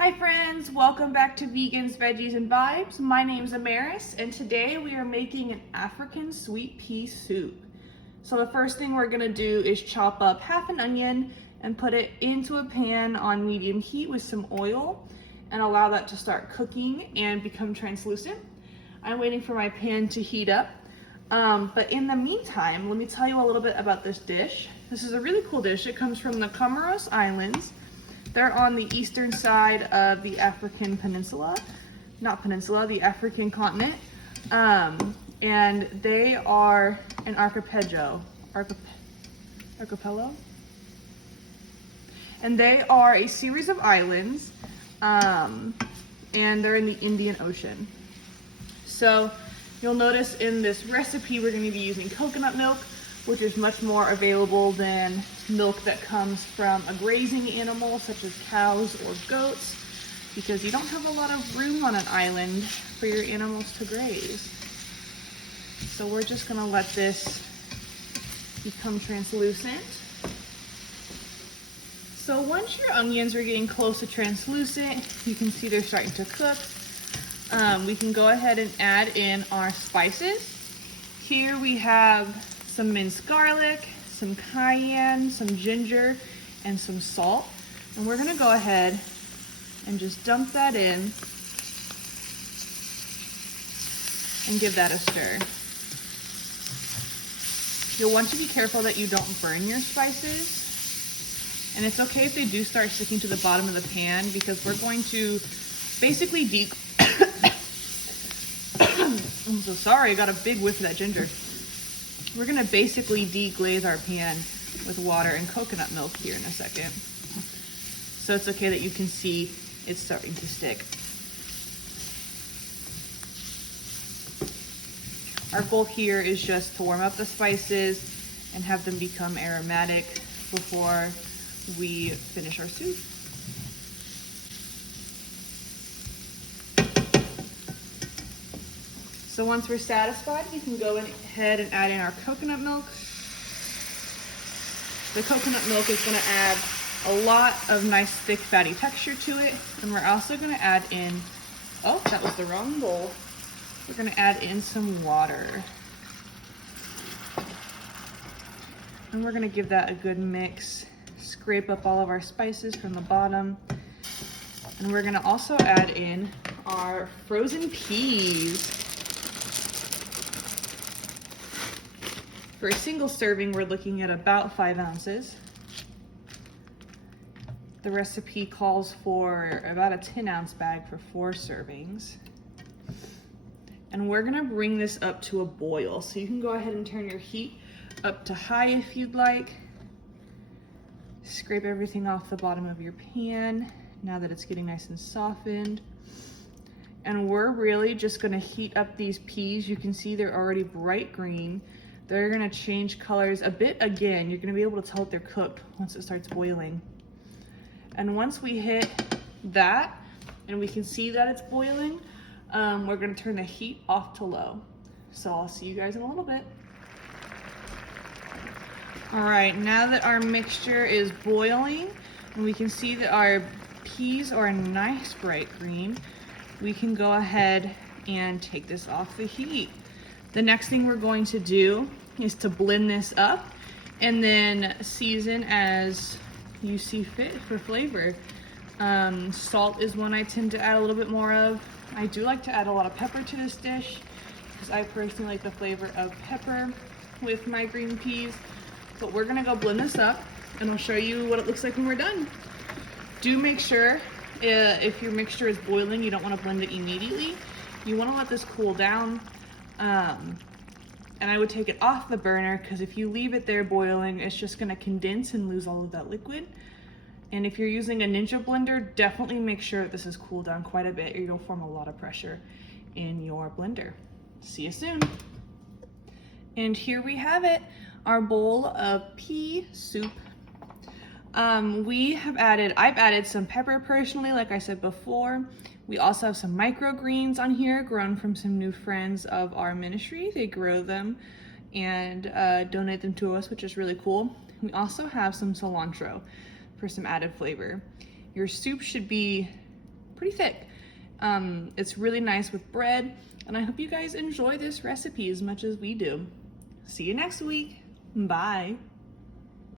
Hi friends, welcome back to Vegans, Veggies, and Vibes. My name is Amarais, and today we are making an African sweet pea soup. So the first thing we're gonna do is chop up half an onion and put it into a pan on medium heat with some oil and allow that to start cooking and become translucent. I'm waiting for my pan to heat up. But in the meantime, let me tell you a little bit about this dish. This is a really cool dish. It comes from the Comoros Islands. They're on the eastern side of the African peninsula, the African continent. And they are an archipelago. And they are a series of islands, and they're in the Indian Ocean. So you'll notice in this recipe, we're gonna be using coconut milk, which is much more available than milk that comes from a grazing animal such as cows or goats, because you don't have a lot of room on an island for your animals to graze. So we're just gonna let this become translucent. So once your onions are getting close to translucent, you can see they're starting to cook. We can go ahead and add in our spices. Here we have some minced garlic, some cayenne, some ginger, and some salt. And we're gonna go ahead and just dump that in and give that a stir. You'll want to be careful that you don't burn your spices. And it's okay if they do start sticking to the bottom of the pan, because we're going to basically I'm so sorry, I got a big whiff of that ginger. We're gonna basically deglaze our pan with water and coconut milk here in a second. So it's okay that you can see it's starting to stick. Our goal here is just to warm up the spices and have them become aromatic before we finish our soup. So once we're satisfied, we can go ahead and add in our coconut milk. The coconut milk is gonna add a lot of nice thick fatty texture to it. And we're also gonna add in, oh, that was the wrong bowl. We're gonna add in some water. And we're gonna give that a good mix. Scrape up all of our spices from the bottom. And we're gonna also add in our frozen peas. For a single serving, we're looking at about 5 ounces. The recipe calls for about a 10-ounce bag for 4 servings. And we're gonna bring this up to a boil. So you can go ahead and turn your heat up to high if you'd like. Scrape everything off the bottom of your pan now that it's getting nice and softened. And we're really just gonna heat up these peas. You can see they're already bright green. They're gonna change colors a bit again. You're gonna be able to tell if they're cooked once it starts boiling. And once we hit that, and we can see that it's boiling, we're gonna turn the heat off to low. So I'll see you guys in a little bit. All right, now that our mixture is boiling, and we can see that our peas are a nice bright green, we can go ahead and take this off the heat. The next thing we're going to do is to blend this up and then season as you see fit for flavor. Salt is one I tend to add a little bit more of. I do like to add a lot of pepper to this dish because I personally like the flavor of pepper with my green peas. But we're gonna go blend this up and I'll show you what it looks like when we're done. Do make sure if your mixture is boiling, you don't wanna blend it immediately. You wanna let this cool down. And I would take it off the burner, because if you leave it there boiling, it's just gonna condense and lose all of that liquid. And if you're using a Ninja blender, definitely make sure that this is cooled down quite a bit, or you'll form a lot of pressure in your blender. See you soon. And here we have it, our bowl of pea soup. I've added some pepper personally, like I said before. We also have some microgreens on here, grown from some new friends of our ministry. They grow them and donate them to us, which is really cool. We also have some cilantro for some added flavor. Your soup should be pretty thick. It's really nice with bread, and I hope you guys enjoy this recipe as much as we do. See you next week. Bye.